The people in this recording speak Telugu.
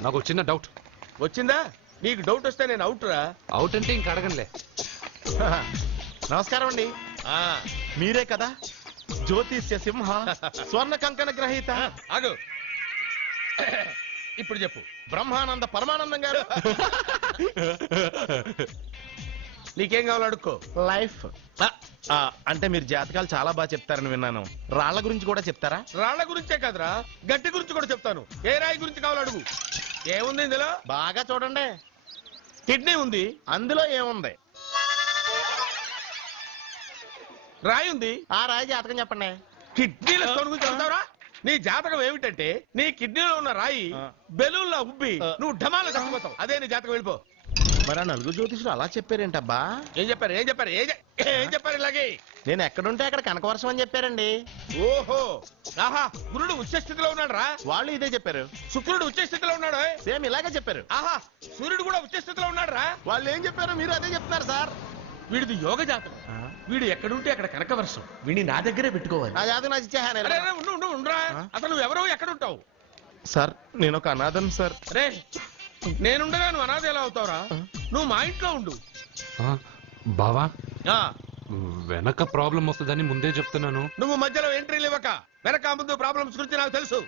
నాకు చిన్న డౌట్. వచ్చిందా? నీకు డౌట్ వస్తే నేను అవుట్ రా. అవుట్ అంటే ఇంక అడగనులే. నమస్కారం అండి. మీరే కదా జ్యోతిష్య సింహ స్వర్ణ కంకణ గ్రహీత? ఆగు. ఇప్పుడు చెప్పు. బ్రహ్మానంద పరమానందం గారు. నీకేం కావాలో అడుక్కో. లైఫ్ అంటే మీరు జాతకాలు చాలా బాగా చెప్తారని విన్నాను. రాళ్ల గురించి కూడా చెప్తారా? రాళ్ల గురించే కాదురా, గట్టి గురించి కూడా చెప్తాను. ఏ రాయి గురించి కావాలో అడుగు. ఏముంది ఇందులో? బాగా చూడండి. కిడ్నీ ఉంది. అందులో ఏముంది? రాయి ఉంది. ఆ రాయి జాతకం చెప్పండి. కిడ్నీల స్టోన్ గురించి చెప్తావురా? నీ జాతకం ఏమిటంటే నీ కిడ్నీలో ఉన్న రాయి బెలూన్లా ఉబ్బి నువ్వు ఢమాలో తప్పిపోతావు. అదే నీ జాతకం. వెళ్ళిపో. మరి ఆ నలుగురు జ్యోతిషులు అలా చెప్పారేంటబ్బా? ఏం చెప్పారు? ఏం చెప్పారు? ఏం చెప్పారు ఇలాగే? నేను ఎక్కడుంటే అక్కడ కనకవర్షం అని చెప్పారండి. ఓహో, ఆహా. గురుడు ఉచ్చ స్థితిలో ఉన్నాడు రా. వాళ్ళు ఇదే చెప్పారు. శుక్రుడు ఉచ్చ స్థితిలో ఉన్నాడు. సేమ్ ఇలాగే చెప్పారు. ఆహా, సూర్యుడు కూడా ఉచ్చ స్థితిలో ఉన్నాడు రా. వాళ్ళు ఏం చెప్పారు మీరు అదే చెప్తున్నారు సార్. వీడిది యోగ జాతకం. వీడు ఎక్కడుంటే అక్కడ కనకవర్షం. వీడిని నా దగ్గరే పెట్టుకోవాలి. ఆ జాతకం నాకు ఇచ్చేహాను. అరే, ఉండరా. అసలు నువ్వెవరో ఎక్కడుంటావు? సార్ నేను ఒక అనాథం సార్. రే, నేనుండగా నువ్వు అనాథ ఎలా అవుతావురా? నువ్వు మా ఇంట్లో ఉండు. బావా, ఆ, వెనక ప్రాబ్లం వస్తుందని ముందే చెప్తున్నాను. నువ్వు మధ్యలో ఎంట్రీలు ఇవ్వక. వెనక ముందు ప్రాబ్లమ్స్ గురించి నాకు తెలుసు.